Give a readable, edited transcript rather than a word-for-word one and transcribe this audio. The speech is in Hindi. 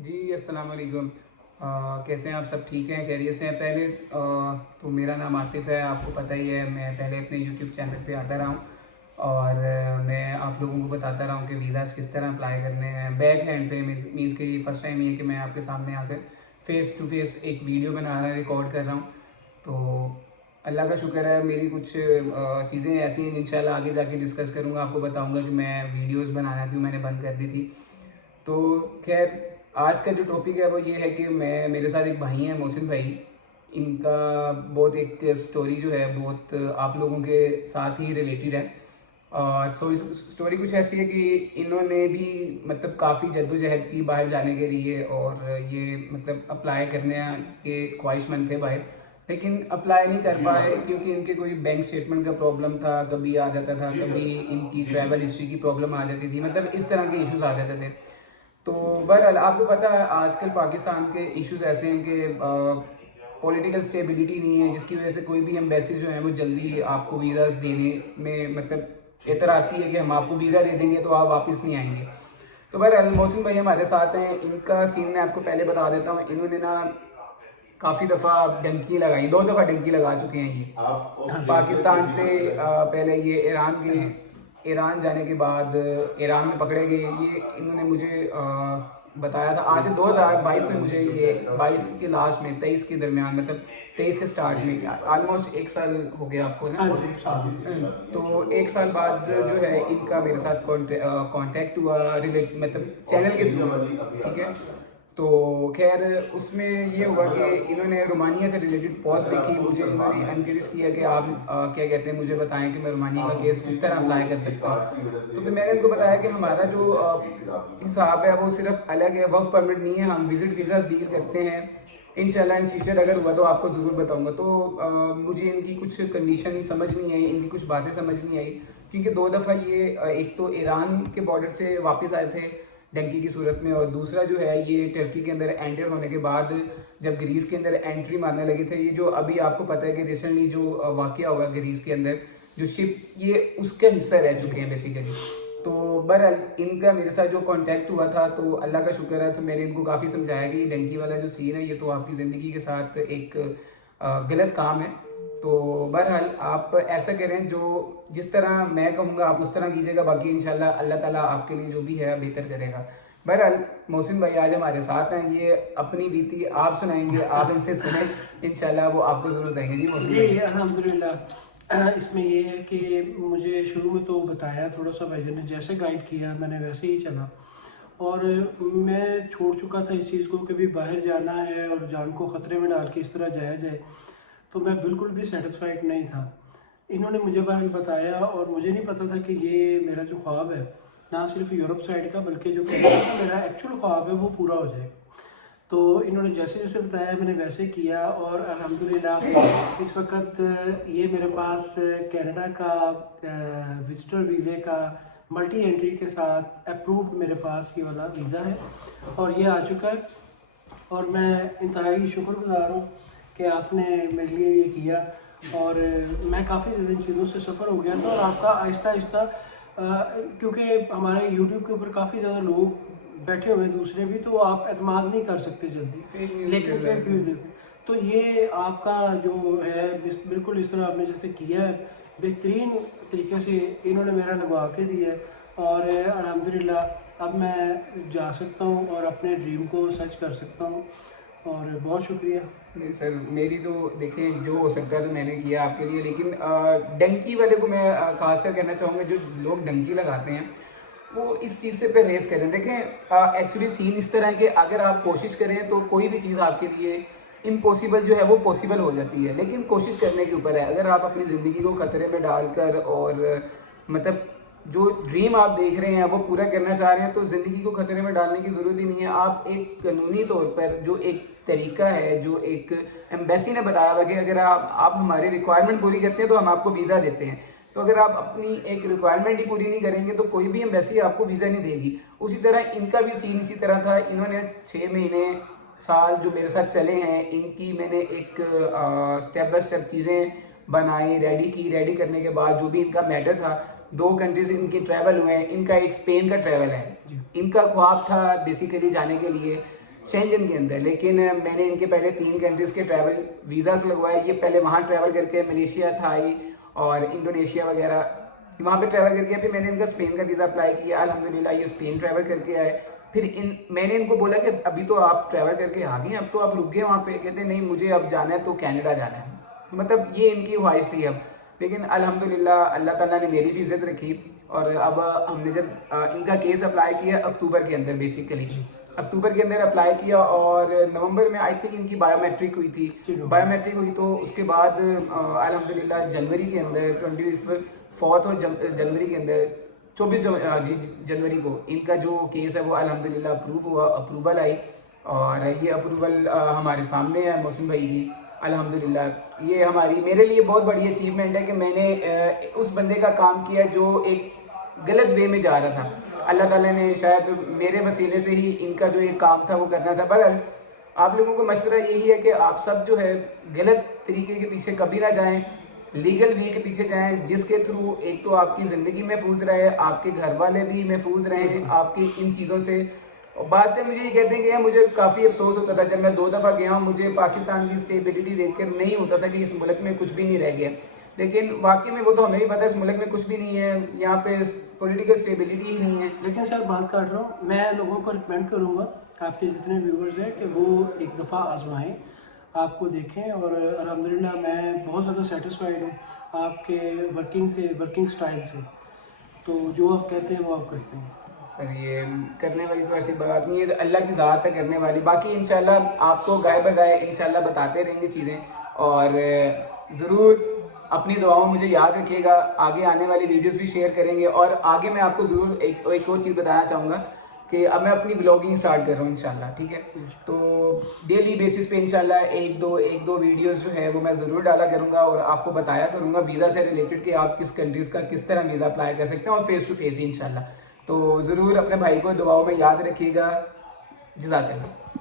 जी, अस्सलाम वालेकुम। कैसे हैं आप? सब ठीक हैं, खैरियत से हैं? पहले तो मेरा नाम आतिफ़ है, आपको पता ही है। मैं पहले अपने यूट्यूब चैनल पे आता रहा हूँ और मैं आप लोगों को बताता रहा हूँ कि वीज़ाज़ किस तरह अप्लाई करने हैं। बैक हैंड पे मीन्स कि ये फ़र्स्ट टाइम ये है कि मैं आपके सामने आकर फ़ेस टू फ़ेस एक वीडियो बना रहा रिकॉर्ड कर रहा हूँ। तो अल्लाह का शुक्र है, मेरी कुछ चीज़ें ऐसी हैं इंशाल्लाह आगे जाके डिस्कस करूँगा, आपको बताऊँगा कि मैं वीडियोज़ बनाना क्यों मैंने बंद कर दी थी। तो खैर, आज का जो टॉपिक है वो ये है कि मैं मेरे साथ एक भाई हैं, मोहसिन भाई। इनका बहुत एक स्टोरी जो है बहुत आप लोगों के साथ ही रिलेटेड है। और स्टोरी कुछ ऐसी है कि इन्होंने भी मतलब काफ़ी जद्दोजहद की बाहर जाने के लिए, और ये मतलब अप्लाई करने के ख्वाहिशमंद थे बाहर, लेकिन अप्लाई नहीं कर पाए क्योंकि इनके कोई बैंक स्टेटमेंट का प्रॉब्लम था, कभी आ जाता था, कभी इनकी ट्रैवल हिस्ट्री की प्रॉब्लम आ जाती थी, मतलब इस तरह के इश्यूज आ जाते थे। तो बहरहाल आपको पता है आजकल पाकिस्तान के इश्यूज ऐसे हैं कि पॉलिटिकल स्टेबिलिटी नहीं है, जिसकी वजह से कोई भी एम्बेसी जो है वो जल्दी आपको वीज़ास देने में मतलब एतराती है कि हम आपको वीज़ा दे देंगे तो आप वापस नहीं आएंगे। तो बहरहाल मोहसिन भाई हमारे साथ हैं। इनका सीन मैं आपको पहले बता देता हूँ। इन्होंने ना काफ़ी दफ़ा डंकी लगाई, 2 दफ़ा डंकी लगा चुके हैं ये पाकिस्तान से। पहले ये ईरान गए, ईरान जाने के बाद ईरान में पकड़े गए। ये इन्होंने मुझे बताया था आज 2022 में, मुझे ये 22 के लास्ट में 23 के दरमियान, मतलब 23 के स्टार्ट में, ऑलमोस्ट 1 साल हो गया आपको ना। तो 1 साल बाद जो है इनका मेरे साथ कांटेक्ट हुआ, रिलेट मतलब चैनल के थ्रू, ठीक है। तो खैर उसमें ये हुआ कि इन्होंने रोमानिया से रिलेटेड पोस्ट देखी, मुझे इन्होंने एनकरेज किया कि आप क्या कहते हैं, मुझे बताएं कि मैं रोमानिया का केस किस तरह अप्लाई कर सकता हूँ। तो फिर मैंने उनको बताया कि हमारा जो हिसाब है वो सिर्फ अलग है, वर्क परमिट नहीं है, हम विजिट वीज़ा डील करते हैं। इंशाल्लाह इन फ्यूचर अगर हुआ तो आपको ज़रूर बताऊंगा। तो मुझे इनकी कुछ कंडीशन समझ नहीं आई, इनकी कुछ बातें समझ नहीं आई, क्योंकि 2 दफ़ा ये एक तो ईरान के बॉर्डर से वापस आए थे डंकी की सूरत में, और दूसरा जो है ये टर्की के अंदर एंटर होने के बाद जब ग्रीस के अंदर एंट्री मारने लगे थे। ये जो अभी आपको पता है कि रिसेंटली जो वाक़या हुआ ग्रीस के अंदर, जो शिप, ये उसका हिस्सा रह चुके हैं बेसिकली। तो बहरहाल इनका मेरे साथ जो कांटेक्ट हुआ था, तो अल्लाह का शुक्र है, तो मैंने इनको काफ़ी समझाया कि डंकी वाला जो सीन है ये तो आपकी ज़िंदगी के साथ एक गलत काम है। तो बहरहाल आप ऐसा करें, जो जिस तरह मैं कहूँगा आप उस तरह कीजिएगा, बाकी इंशाल्लाह अल्लाह ताला आपके लिए जो भी है बेहतर करेगा। बहरहाल मोहसिन भाई आज हमारे साथ हैं, ये अपनी बीती आप सुनाएंगे, आप इनसे सुने, इंशाल्लाह वो आपको ज़रूर देंगे। जी मोहसिन जी भाई। अल्हम्दुलिल्लाह। इसमें ये है कि मुझे शुरू में तो बताया थोड़ा सा, भाईजान ने जैसे गाइड किया मैंने वैसे ही चला, और मैं छोड़ चुका था इस चीज़ को कि भी बाहर जाना है और जान को ख़तरे में डाल के इस तरह जाया जाए, तो मैं बिल्कुल भी सेटिस्फाइड नहीं था। इन्होंने मुझे बाहर बताया और मुझे नहीं पता था कि ये मेरा जो ख्वाब है, ना सिर्फ यूरोप साइड का बल्कि जो कनाडा का मेरा एक्चुअल ख्वाब है वो पूरा हो जाए। तो इन्होंने जैसे जैसे बताया मैंने वैसे किया, और अल्हम्दुलिल्लाह इस वक्त ये मेरे पास कनाडा का विजिटर वीज़े का मल्टी एंट्री के साथ अप्रूव्ड मेरे पास ये वाला वीज़ा है, और ये आ चुका है। और मैं इंतहाई शुक्रगुज़ार हूँ कि आपने मेरे लिए ये किया, और मैं काफ़ी ज़्यादा इन चीज़ों से सफ़र हो गया था, और आपका आहिस्ता आहिस्ता क्योंकि हमारे यूट्यूब के ऊपर काफ़ी ज़्यादा लोग बैठे हुए हैं दूसरे भी, तो आप एतमाद नहीं कर सकते जल्दी, फेक न्यूज़ लेकिन चल रहा फेक न्यूज़ है। देखो। तो ये आपका जो है बिल्कुल इस तरह आपने जैसे किया है, बेहतरीन तरीके से इन्होंने मेरा लगवा के दिया है, और अल्हम्दुलिल्लाह अब मैं जा सकता हूँ और अपने ड्रीम को सच कर सकता हूँ, और बहुत शुक्रिया। नहीं सर, मेरी तो देखें जो हो सकता है तो मैंने किया आपके लिए, लेकिन डंकी वाले को मैं खासकर कहना चाहूँगा, जो लोग डंकी लगाते हैं वो इस चीज़ से परहेज़ करें। देखें एक्चुअली सीन इस तरह है कि अगर आप कोशिश करें तो कोई भी चीज़ आपके लिए इम्पॉसिबल जो है वो पॉसिबल हो जाती है, लेकिन कोशिश करने के ऊपर है। अगर आप अपनी ज़िंदगी को ख़तरे में डालकर और मतलब जो ड्रीम आप देख रहे हैं वो पूरा करना चाह रहे हैं, तो ज़िंदगी को ख़तरे में डालने की ज़रूरत ही नहीं है। आप एक कानूनी तौर पर जो एक तरीका है, जो एक एम्बेसी ने बताया हुआ कि अगर आप हमारी रिक्वायरमेंट पूरी करते हैं तो हम आपको वीज़ा देते हैं। तो अगर आप अपनी एक रिक्वायरमेंट ही पूरी नहीं करेंगे तो कोई भी एम्बेसी आपको वीज़ा नहीं देगी। उसी तरह इनका भी सीन इसी तरह था। इन्होंने 6 महीने, साल जो मेरे साथ चले हैं, इनकी मैंने एक स्टेप बाय स्टेप चीज़ें बनाई, रेडी करने के बाद जो भी इनका मैटर था, 2 कंट्रीज इनके ट्रैवल हुए हैं। इनका एक स्पेन का ट्रैवल है। इनका ख्वाब था बेसिकली जाने के लिए, शेंजन के अंदर। लेकिन मैंने इनके पहले 3 कंट्रीज़ के ट्रैवल वीज़ास लगवाए। ये पहले वहाँ ट्रैवल करके मलेशिया, थाई और इंडोनेशिया वगैरह वहाँ पे ट्रैवल करके फिर मैंने इनका स्पेन का वीज़ा अप्लाई किया। अल्हम्दुलिल्लाह ये स्पेन ट्रैवल करके आए। फिर मैंने इनको बोला कि अभी तो आप ट्रैवल करके आ गए, अब तो आप रुक गए वहाँ पे। कहते नहीं मुझे अब जाना है तो कनाडा जाना है। मतलब ये इनकी ख्वाहिश थी अब। लेकिन अल्हम्दुलिल्लाह अल्लाह ताला ने मेरी भी इज़्ज़त रखी और अब हमने जब इनका केस अप्लाई किया अक्टूबर के अंदर, बेसिकली अक्टूबर के अंदर अप्लाई किया और नवंबर में आई थिंक इनकी बायोमेट्रिक हुई थी। बायोमेट्रिक हुई तो उसके बाद अल्हम्दुलिल्लाह जनवरी के अंदर 24 जनवरी के अंदर 24 जनवरी को इनका जो केस है वो अल्हम्दुलिल्लाह अप्रूवल आई। और ये अप्रूवल हमारे सामने है मोहसिन भाई की। अल्हम्दुलिल्लाह ये मेरे लिए बहुत बड़ी अचीवमेंट है कि मैंने उस बंदे का काम किया जो एक गलत वे में जा रहा था। अल्लाह ताला ने शायद मेरे वसीले से ही इनका जो ये काम था वो करना था। पर आप लोगों को मशवरा यही है कि आप सब जो है गलत तरीके के पीछे कभी ना जाएं, लीगल वे के पीछे जाएं, जिसके थ्रू एक तो आपकी ज़िंदगी महफूज रहे, आपके घर वाले भी महफूज रहें आपकी इन चीज़ों से। और बाद से मुझे ये कहते हैं कि यार मुझे काफ़ी अफसोस होता था जब मैं 2 दफ़ा गया हूँ, मुझे पाकिस्तान की स्टेबिलिटी देखकर नहीं होता था कि इस मुल्क में कुछ भी नहीं रह गया। लेकिन वाकई में वो तो हमें भी पता है इस मुल्क में कुछ भी नहीं है, यहाँ पे पॉलिटिकल स्टेबिलिटी ही नहीं है। लेकिन सर बात काट रहा हूँ, मैं लोगों को रिकमेंड करूँगा आपके जितने व्यूवर्स हैं कि वो एक दफ़ा आजमाएं, आपको देखें। और अल्हम्दुलिल्लाह मैं बहुत ज़्यादा सेटिस्फाइड हूँ आपके वर्किंग स्टाइल से। तो जो आप कहते हैं वो आप करते हैं। सर ये करने वाली तो ऐसी बात नहीं है, तो अल्लाह की ज़ात है करने वाली। बाकी इंशाल्लाह आपको गाय बगाए इंशाल्लाह बताते रहेंगे चीज़ें। और ज़रूर अपनी दुआओं में मुझे याद रखिएगा, आगे आने वाली वीडियोस भी शेयर करेंगे। और आगे मैं आपको ज़रूर एक और चीज़ बताना चाहूँगा कि अब मैं अपनी व्लॉगिंग स्टार्ट कर रहा हूँ इंशाल्लाह, ठीक है। तो डेली बेसिस पे इंशाल्लाह एक दो वीडियोस जो है वो मैं ज़रूर डाला करूँगा और आपको बताया करूँगा वीज़ा से रिलेटेड कि आप किस कंट्रीज़ का किस तरह वीज़ा अप्लाई कर सकते हैं, और फेस टू फेस ही इंशाल्लाह। तो ज़रूर अपने भाई को दुआओं में याद रखिएगा। जज़ाकल्लाह।